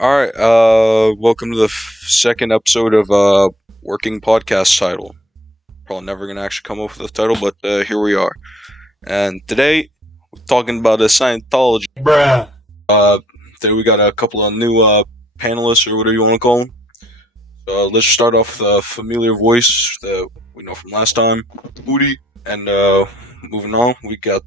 All right. Welcome to the second episode of Working Podcast Title. Probably never gonna actually come up with a title, but here we are. And today we're talking about Scientology. Bruh. Today we got a couple of new panelists or whatever you want to call them. So let's just start off with a familiar voice that we know from last time, Udi. And moving on, we got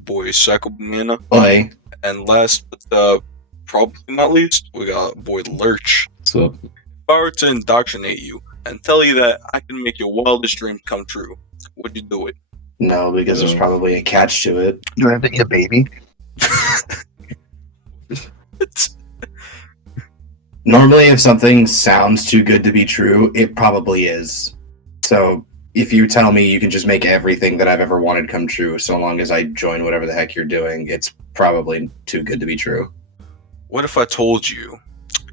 boy Psycho Banana. Oi. And last but probably not least, we got boy Lurch. What's up? If I were to indoctrinate you and tell you that I can make your wildest dreams come true, would you do it? No, because there's probably a catch to it. Do I have to eat a baby? Normally, if something sounds too good to be true, it probably is. So, if you tell me you can just make everything that I've ever wanted come true, so long as I join whatever the heck you're doing, it's probably too good to be true. What if I told you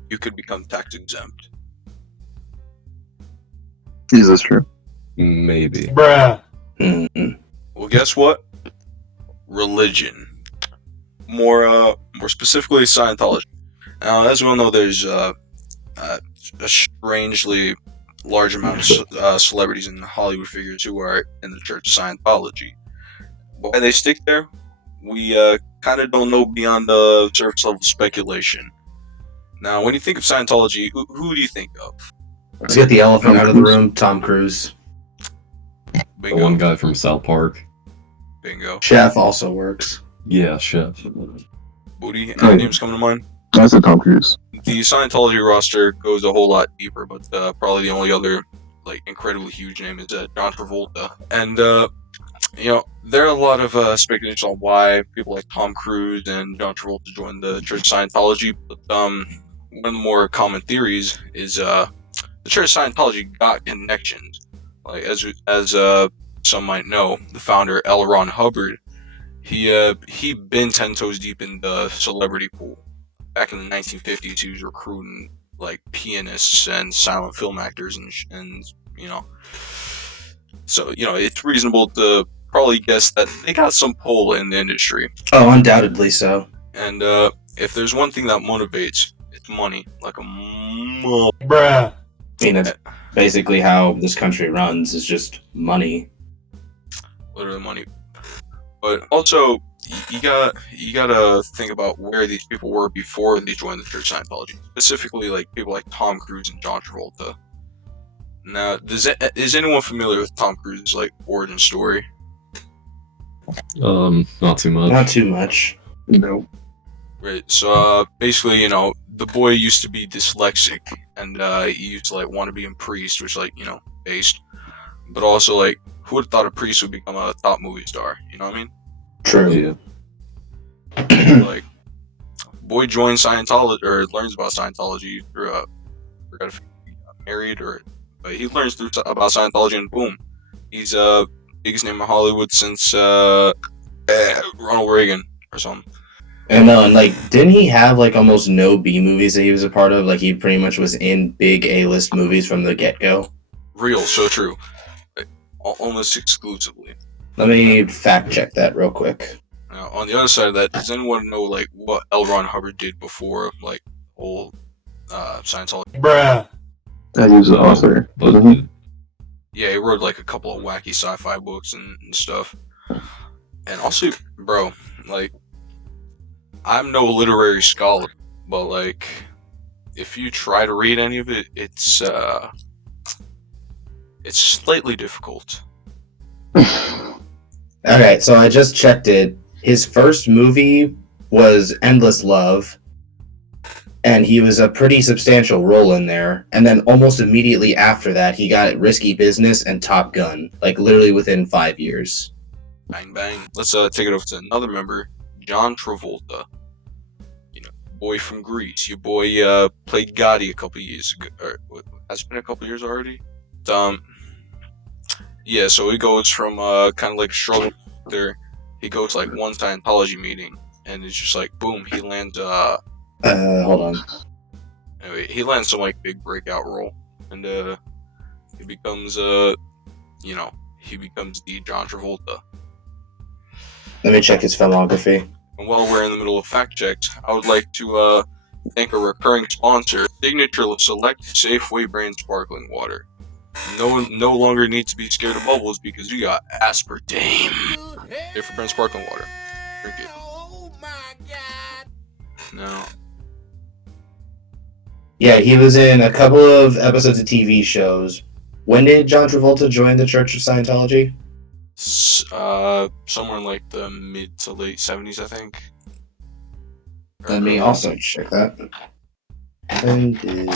you could become tax exempt? Is this true? Maybe. Bruh. Well, guess what? Religion. More specifically, Scientology. Now, as we all know, there's a strangely large amount of celebrities and Hollywood figures who are in the Church of Scientology. Why they stick there, we kind of don't know beyond the surface level speculation. Now, when you think of Scientology, who do you think of? Let's get the elephant out of the room. Tom Cruise. Bingo. The one guy from South Park. Bingo. Chef also works. Yeah, chef. Booty, any names coming to mind? I said Tom Cruise. The Scientology roster goes a whole lot deeper, but probably the only other incredibly huge name is John Travolta. And there are a lot of speculation on why people like Tom Cruise and John Travolta joined the Church of Scientology. But one of the more common theories is the Church of Scientology got connections. Like as some might know, the founder L. Ron Hubbard, he been 10 toes deep in the celebrity pool. Back in the 1950s, he was recruiting pianists and silent film actors, and so it's reasonable to probably guess that they got some pull in the industry. Oh, undoubtedly so. And if there's one thing that motivates, it's money, like a Bruh. I mean, that's basically how this country runs, is just money. literally money. But also, you gotta think about where these people were before they joined the Church of Scientology. Specifically, people like Tom Cruise and John Travolta. Now, is anyone familiar with Tom Cruise's origin story? Not too much. Not too much. No. Right. So basically, the boy used to be dyslexic, and he used to want to be a priest, which based. But also who would have thought a priest would become a top movie star? You know what I mean? True. Yeah. Boy joins Scientology or learns about Scientology through forgot if he got married but he learns about Scientology, and boom, he's biggest name in Hollywood since Ronald Reagan or something. And didn't he have almost no B movies that he was a part of? He pretty much was in big A-list movies from the get-go. Real, so true. Almost exclusively. Let me fact check that real quick. Now, on the other side of that, does anyone know what L. Ron Hubbard did before whole Scientology? Bruh. He was the author, wasn't he? Yeah, he wrote a couple of wacky sci-fi books and stuff. And also, bro, I'm no literary scholar, but if you try to read any of it, it's slightly difficult. Okay, so I just checked it. His first movie was Endless Love, and he was a pretty substantial role in there. And then almost immediately after that, he got Risky Business and Top Gun, literally within 5 years. Bang bang. Let's take it over to another member, John Travolta. Boy from Greece. Your boy played Gotti a couple years ago. Or, has it been a couple years already? Yeah, so he goes from kind of struggle there. He goes one Scientology meeting, and it's just boom, he lands Hold on. anyway, he lands some big breakout role, and he becomes the John Travolta. Let me check his filmography. And while we're in the middle of fact checks, I would like to Thank a recurring sponsor, Signature Select Safeway brand sparkling water. No longer need to be scared of bubbles because you got aspartame. Different brand sparkling water. Drink it. Oh my god! No. Yeah, he was in a couple of episodes of TV shows. When did John Travolta join the Church of Scientology? Somewhere in like the mid to late 70s, I think. Let me also check that. When did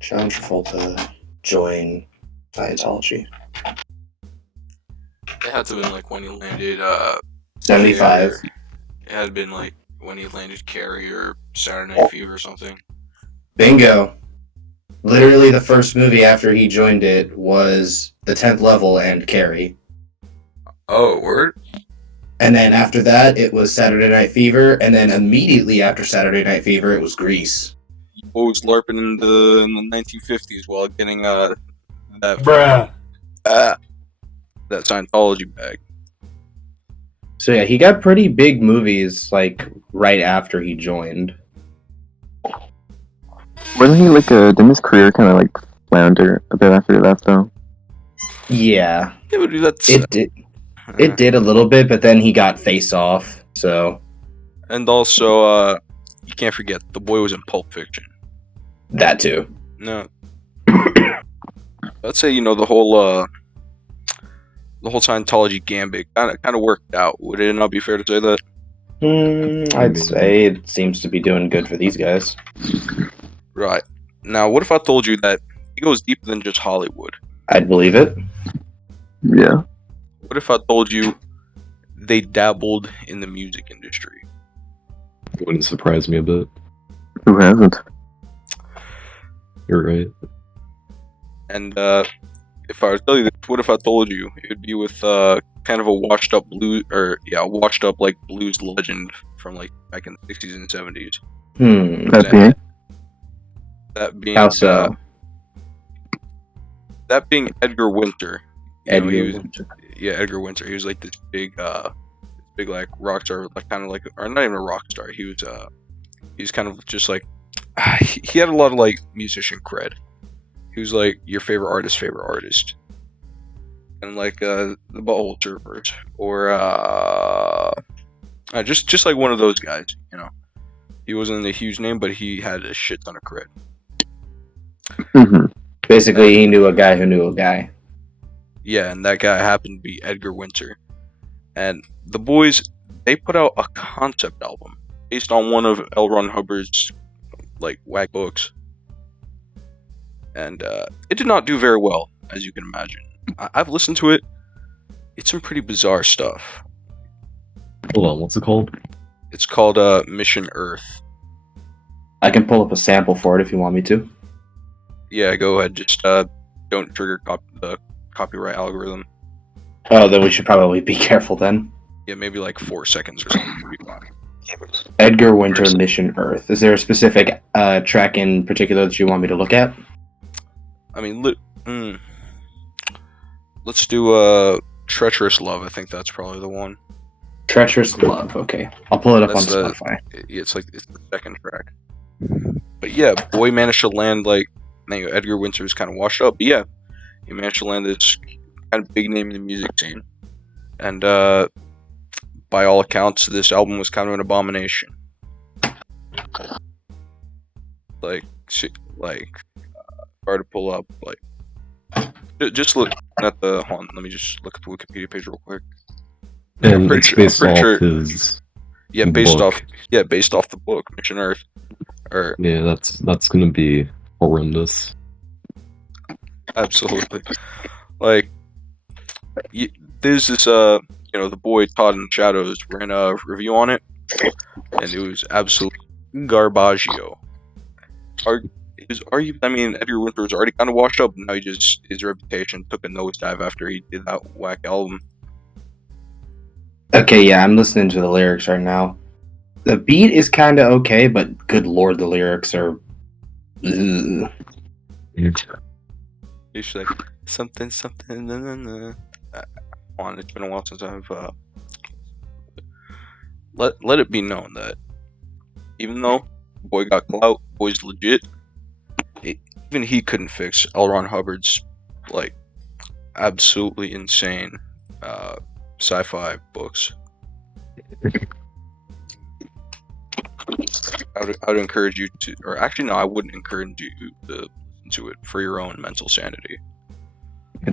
John Travolta join Scientology? It had to have been like when he landed 75. Carrie. It had been like when he landed Carrie or Saturday Night Fever or something. Bingo. Literally the first movie after he joined it was The 10th Level and Carrie. Oh, word? And then after that, it was Saturday Night Fever. And then immediately after Saturday Night Fever, it was Grease. What was LARPing in the 1950s while getting that Bruh. that Scientology bag. So yeah, he got pretty big movies like right after he joined. Wasn't he like didn't his career kind of like flounder a bit after that though? Yeah, Yeah, but that's it did. It did a little bit, but then he got Face Off. So And also, you can't forget the boy was in Pulp Fiction. that too. No, let's say the whole Scientology gambit kind of worked out. Would it not be fair to say that? I'd say it seems to be doing good for these guys. Right. Now, what if I told you that he goes deeper than just Hollywood? I'd believe it. Yeah. What if I told you they dabbled in the music industry? Wouldn't surprise me a bit. Who hasn't? You're right. And if I were to tell you this, what if I told you it would be with kind of a washed up blues like blues legend from like back in the 60s and 70s? That being? That being How so? That being Edgar Winter. Winter. Yeah, Edgar Winter. He was like this big like rock star, like kind of like, or not even a rock star. He's kind of just like he had a lot of like musician cred. He was like your favorite artist, and like the Butthole Surfers, or just like one of those guys. He wasn't a huge name, but he had a shit ton of cred. Mm-hmm. Basically, he knew a guy who knew a guy. Yeah, and that guy happened to be Edgar Winter. And the boys, they put out a concept album based on one of L. Ron Hubbard's like whack books. And it did not do very well, as you can imagine. I've listened to it. It's some pretty bizarre stuff. Hold on, what's it called? It's called Mission Earth. I can pull up a sample for it if you want me to. Yeah, go ahead. Just don't trigger the copyright algorithm. Oh, then we should probably be careful then. Yeah, maybe like 4 seconds or something would be fine. Edgar Winter, Mission Earth. Is there a specific track in particular that you want me to look at? I mean, let's do Treacherous Love. I think that's probably the one. Treacherous Love. Okay, I'll pull it up on Spotify. It's the second track. But yeah, boy managed to land like Edgar Winter is kind of washed up. But yeah, he managed to land this kind of big name in the music scene, and by all accounts, this album was kind of an abomination. Hard to pull up. Just look at the. Hold on, let me just look at the Wikipedia page real quick. And it's based off his based off the book Mission Earth. Yeah, that's gonna be horrendous. Absolutely. There's this the boy Todd in the Shadows ran a review on it, and it was absolute garbaggio. Edgar Winter was already kind of washed up, and now his reputation took a nosedive after he did that whack album. Okay, yeah, I'm listening to the lyrics right now. The beat is kind of okay, but good lord, the lyrics are... Ugh. It's like something. It's been a while since I've let it be known that even though Boy got clout. Boy's legit. Even he couldn't fix L. Ron Hubbard's like absolutely insane sci-fi books. I would encourage you to, or actually no, I wouldn't encourage you to listen to it for your own mental sanity.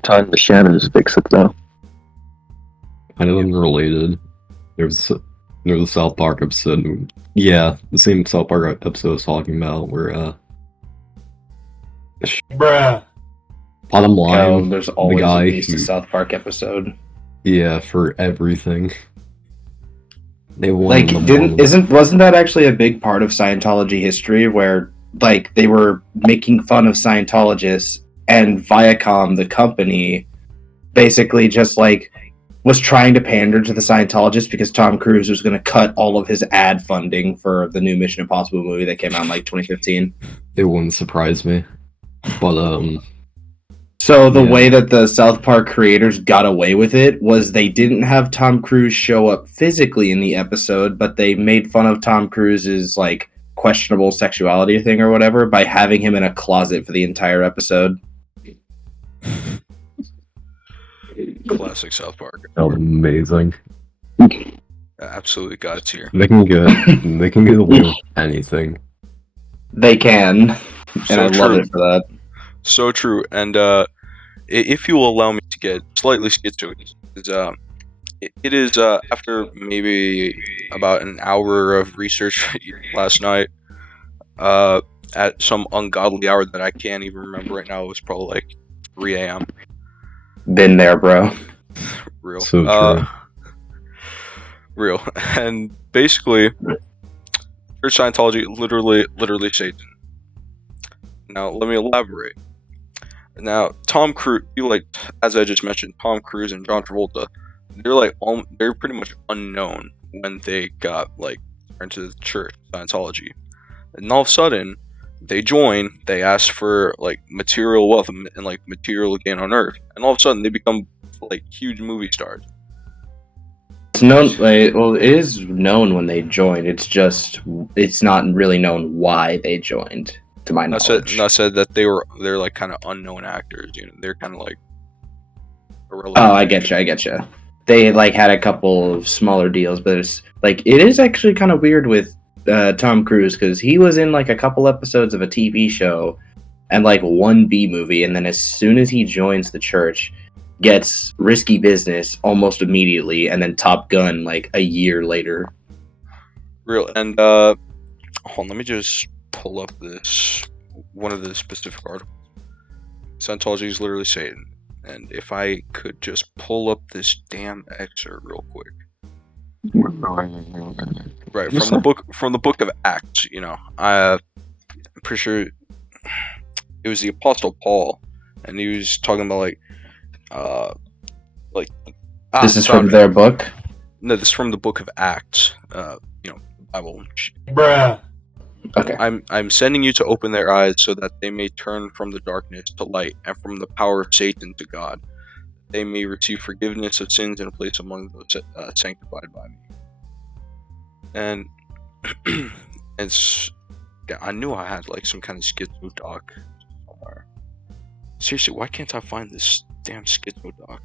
Time to Shannon's fix it though. Kind of unrelated. There's a South Park episode. Yeah, the same South Park episode I was talking about where Bruh. bottom line, there's always guy at least a who- South Park episode. yeah, for everything. They Like, wasn't that actually a big part of Scientology history, where like they were making fun of Scientologists, and Viacom, the company, basically just like was trying to pander to the Scientologists because Tom Cruise was going to cut all of his ad funding for the new Mission Impossible movie that came out in like 2015. It wouldn't surprise me, but So the Yeah. way that the South Park creators got away with it was they didn't have Tom Cruise show up physically in the episode, but they made fun of Tom Cruise's like questionable sexuality thing or whatever by having him in a closet for the entire episode. Classic South Park. amazing. Absolutely got tier. They can get away with anything. They can, and So I love true. it for that. So true. And if you will allow me to get slightly schizoid, it is after maybe about an hour of research last night, at some ungodly hour that I can't even remember right now. It was probably like 3 a.m. Been there, bro. Real. So true. Real. And basically, Church Scientology, literally Satan. Now, let me elaborate. Now, Tom Cruise, as I just mentioned, Tom Cruise and John Travolta, they're pretty much unknown when they got into the church Scientology, and all of a sudden, they join. They ask for material wealth and material gain on Earth, and all of a sudden they become huge movie stars. It's known. Well, it is known when they joined. It's not really known why they joined. To my knowledge. Not said that they're kind of unknown actors. They're kind of irrelevant. Oh, I get you. They had a couple of smaller deals, but it is actually kind of weird with Tom Cruise because he was in a couple episodes of a TV show and one B movie, and then as soon as he joins the church, gets Risky Business almost immediately, and then Top Gun a year later. Real. And hold on, let me just pull up one of the specific articles. Scientology is literally Satan. And if I could just pull up this damn excerpt real quick. Right, from the book of Acts, I'm pretty sure it was the Apostle Paul, and he was talking about This is from their book? No, this is from the book of Acts, Bible. Bruh. Okay. I'm sending you to open their eyes so that they may turn from the darkness to light and from the power of Satan to God. They may receive forgiveness of sins and a place among those sanctified by me. And I knew I had some kind of schizo doc somewhere. Seriously, why can't I find this damn schizo doc?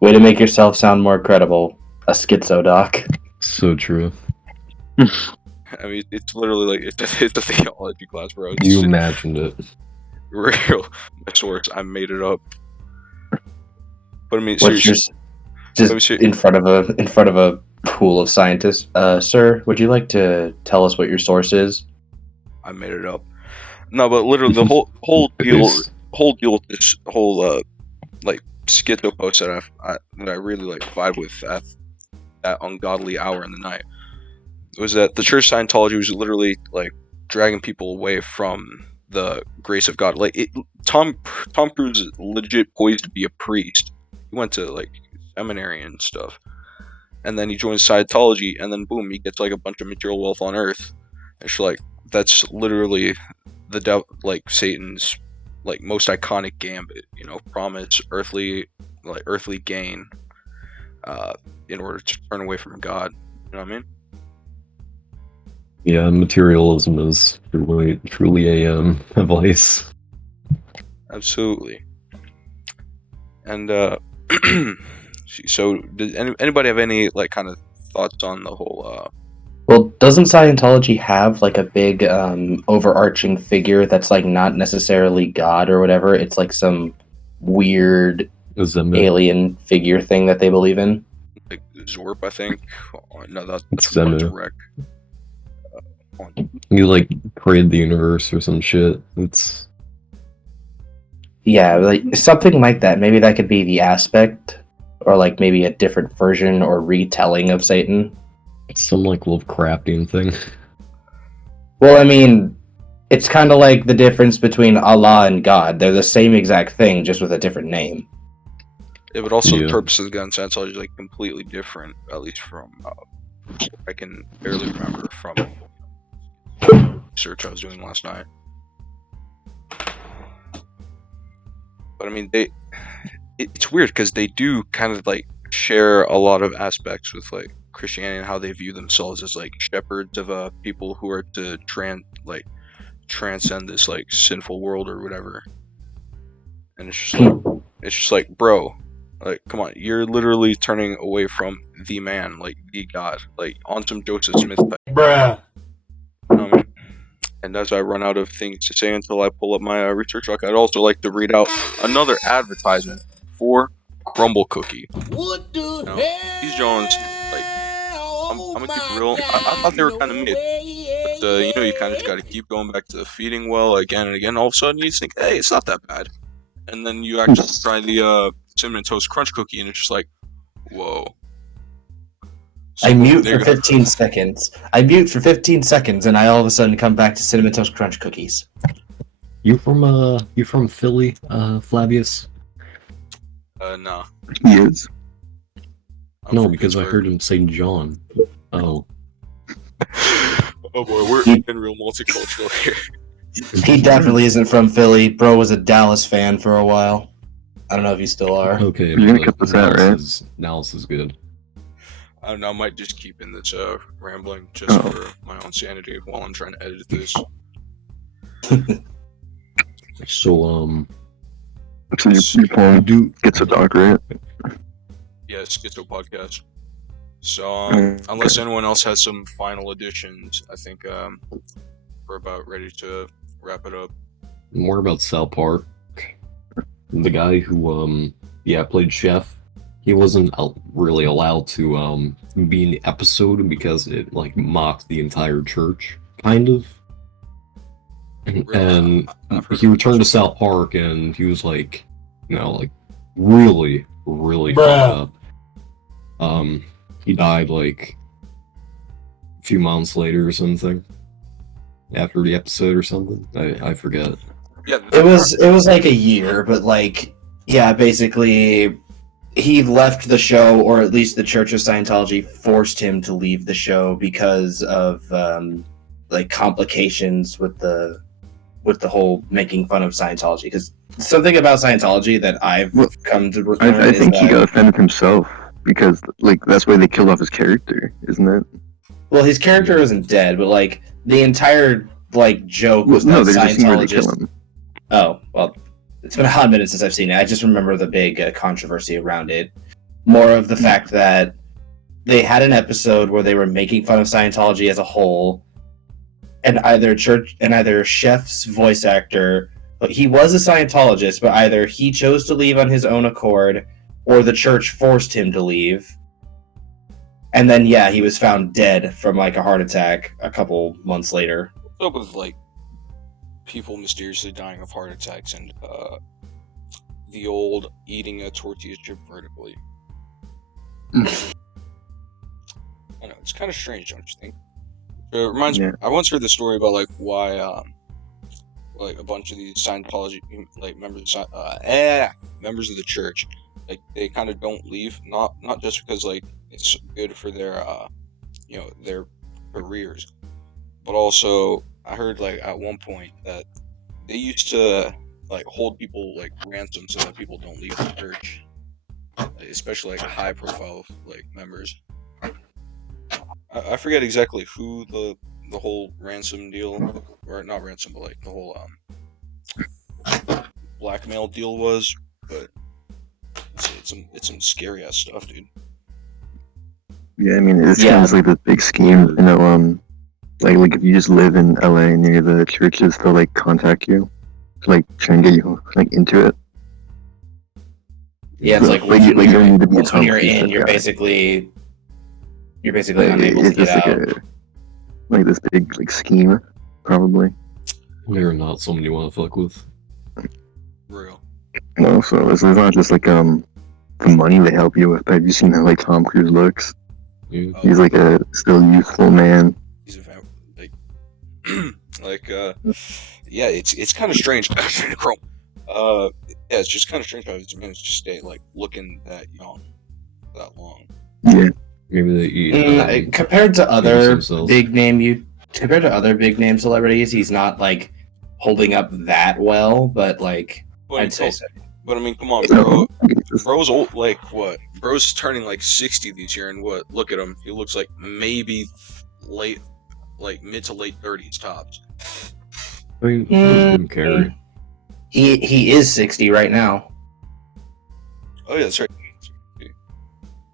Way to make yourself sound more credible. A schizo doc. So true. I mean, it's literally it's a theology class, bro. It's You imagined it. real. My source, I made it up. But I mean, What's your seriously, let me see. in front of a pool of scientists? Sir, would you like to tell us what your source is? I made it up. No, but literally the whole deal with this whole schizo post that I really vibe with at that ungodly hour in the night was that the Church Scientology was literally dragging people away from the grace of God. Tom Cruise is legit poised to be a priest. He went to seminary and stuff, and then he joins Scientology, and then boom, he gets a bunch of material wealth on Earth. It's that's literally the devil, Satan's most iconic gambit. Promise earthly gain, in order to turn away from God. You know what I mean? Yeah, materialism is truly a vice. Absolutely. And so does anybody have any like kind of thoughts on the whole Well, doesn't Scientology have like a big overarching figure that's like not necessarily God or whatever? It's like some weird Isn't it? alien figure thing that they believe in. like Zorp, I think? Oh, no, that's It's Parks Zemu. and Rec. You like created the universe or some shit. It's Yeah, like something like that. Maybe that could be the aspect, or like maybe a different version or retelling of Satan. some like Lovecraftian thing. Well, I mean, it's kind of like the difference between Allah and God. They're the same exact thing, just with a different name. Yeah, but also the Yeah. purpose of the gun Scientology is like completely different, at least from I can barely remember from research I was doing last night. But I mean, it's weird because they do kind of like share a lot of aspects with like Christianity and how they view themselves as like shepherds of people who are to transcend this like sinful world or whatever. And it's just like, bro, like, come on, you're literally turning away from the man, like the God, like on some Joseph Smith type. Bruh. And as I run out of things to say until I pull up my research doc, I'd also like to read out another advertisement for Crumble Cookie. What the Now, hell? these Jones, like, I'm gonna keep it real. I thought they were kind of mid, but you know, you kind of just got to keep going back to the feeding well again and again. All of a sudden, you just think, hey, it's not that bad, and then you actually try the cinnamon toast crunch cookie, and it's just like, whoa. I mute there for you go. 15 seconds. I mute for 15 seconds, and I all of a sudden come back to Cinnamon Toast Crunch cookies. You from Philly, Flavius? Nah. He is. I'm No, from because I Pittsburgh. heard him say John. Oh. Oh boy, we're getting real multicultural here. He definitely isn't from Philly. Bro was a Dallas fan for a while. I don't know if you still are. Okay, You're gonna but cut this out, right? Dallas is good. I don't know, I might just keep in this rambling just Oh. for my own sanity while I'm trying to edit this. So So you pulling do gets a dog, right? Yeah, Schizo Podcast. So Okay. unless anyone else has some final additions, I think we're about ready to wrap it up. more about South Park. The guy who played Chef, he wasn't really allowed to be in the episode because it like mocked the entire church, kind of. And I've heard he of returned to this. South Park and he was like, like really Bruh. fucked up. He died like a few months later or something. After the episode or something. I forget. Yeah, It was like a year, but like, yeah, basically, he left the show, or at least the Church of Scientology forced him to leave the show because of like complications with the whole making fun of Scientology. Because something about Scientology that I've Well, come to learn I is think he that, got offended himself because like that's why they killed off his character, isn't it? well, his character isn't dead, but like the entire like joke Well, was no, that there's a scene where they kill Scientologists. him. Oh, well, it's been a hot minute since I've seen it. I just remember the big controversy around it. More of the fact that they had an episode where they were making fun of Scientology as a whole, and either Chef's voice actor, he was a Scientologist, but either he chose to leave on his own accord, or the church forced him to leave. And then, yeah, he was found dead from like a heart attack a couple months later. What's up with like people mysteriously dying of heart attacks and the old eating a tortilla chip vertically? I know, it's kind of strange, don't you think? It reminds me. Yeah. I once heard the story about like why like a bunch of these Scientology like members of the church, like they kind of don't leave, not just because like it's good for their their careers, but also I heard like at one point that they used to like hold people like ransom so that people don't leave the church, especially like high profile like members. I forget exactly who the the whole ransom deal, or not ransom, but like the whole blackmail deal was. But it's some scary ass stuff, dude. Yeah, I mean, it's Yeah. kind of like this big scheme, you know, like if you just live in LA near the churches, they'll like contact you, to, like try and get you like into it. Yeah, it's So, like you don't need to be once when you're accomplice in, that you're guy. basically Like, unable to it's get just out. like this big like scheme, probably. They're not someone you want to fuck with. Real. No, so it's not just like the money they help you with. But have you seen how like Tom Cruise looks? Yeah. He's like a still youthful man. He's a like like yeah, it's kind of strange. Yeah, it's just kind of strange how he's managed to stay like looking that young that long. Yeah, Maybe they eat. Compared to other themselves. big name celebrities, he's not like holding up that well, but like But I'd say so. But I mean, come on, no, bro. just, Bro's old. Like what? Bro's turning like 60 this year, and what? Look at him. He looks like maybe late, like mid to late 30s tops. I mean, who wouldn't care? He is 60 right now. Oh yeah, that's right.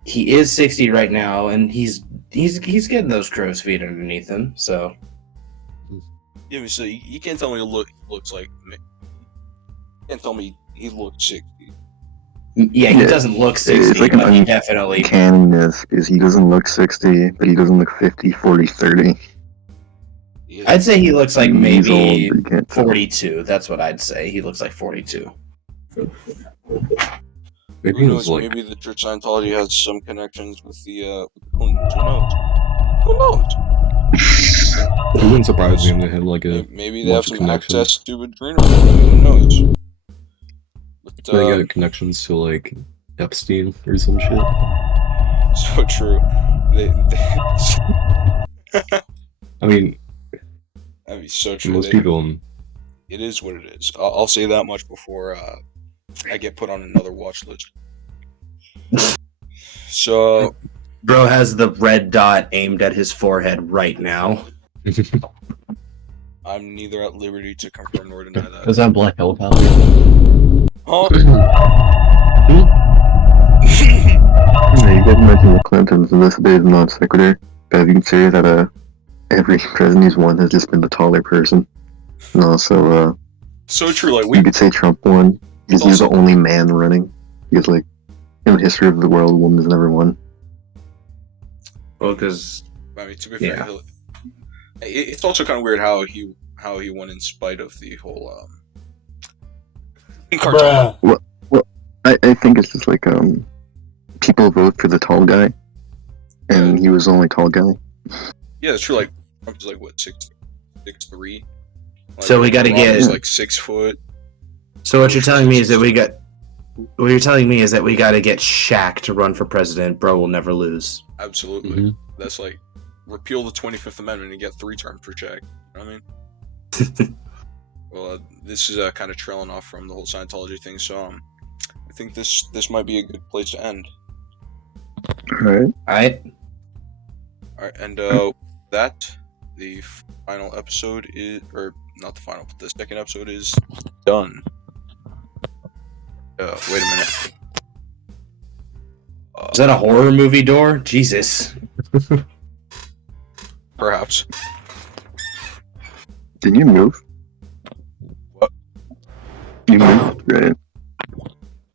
He is 60 right now, and he's getting those crow's feet underneath him. So Yeah, so you can't tell me looks like. You can't tell me he looks 60. yeah, he Yeah, doesn't look it's 60, like an but he definitely. uncanniness because he doesn't look 60, but he doesn't look 50, 40, 30. Yeah. I'd say he looks like He's old, maybe but you can't tell. 42. That's what I'd say. He looks like 42. Maybe Who it knows? was like Maybe the Church of Scientology has some connections with the Clintons. Who knows? Who knows? it wouldn't surprise me if they had like a Maybe they have bunch of some access connections. to Adrenal. Who knows? But, They got connections to like Epstein or some shit. so true. They I mean, that'd be so true. most people. It is what it is. I'll say that much before I get put on another watch list. So Bro has the red dot aimed at his forehead right now. I'm neither at liberty to confirm nor deny that. Is that black helicopter? Oh, Yeah, you guys mentioned the Clintons, and this is a bit of non sequitur, but you can say that every president he's won has just been the taller person. And also, so true. Like you could say Trump won because he's the Also- only man running. Because like in the history of the world, a woman has never won. Well, because I mean, to be Yeah. fair, it's also kind of weird how he won in spite of the whole cartel. Bruh. I think it's just like people vote for the tall guy, and he was the only tall guy. Yeah, it's true. Like Trump's like what 6'3". Like, So we gotta Obama's get- like 6 foot. so what you're telling me is that we got to get Shaq to run for president. Bro will never lose. Absolutely. Mhm. That's like repeal the 25th Amendment and get 3 terms for Shaq. You know what I mean? Well, this is kind of trailing off from the whole Scientology thing, so I think this might be a good place to end. Alright. Alright. All right, and that the final episode is, or not the final, but the second episode is done. Wait a minute. Is that a horror movie door? Jesus. Perhaps. Did you move? What? You moved, right?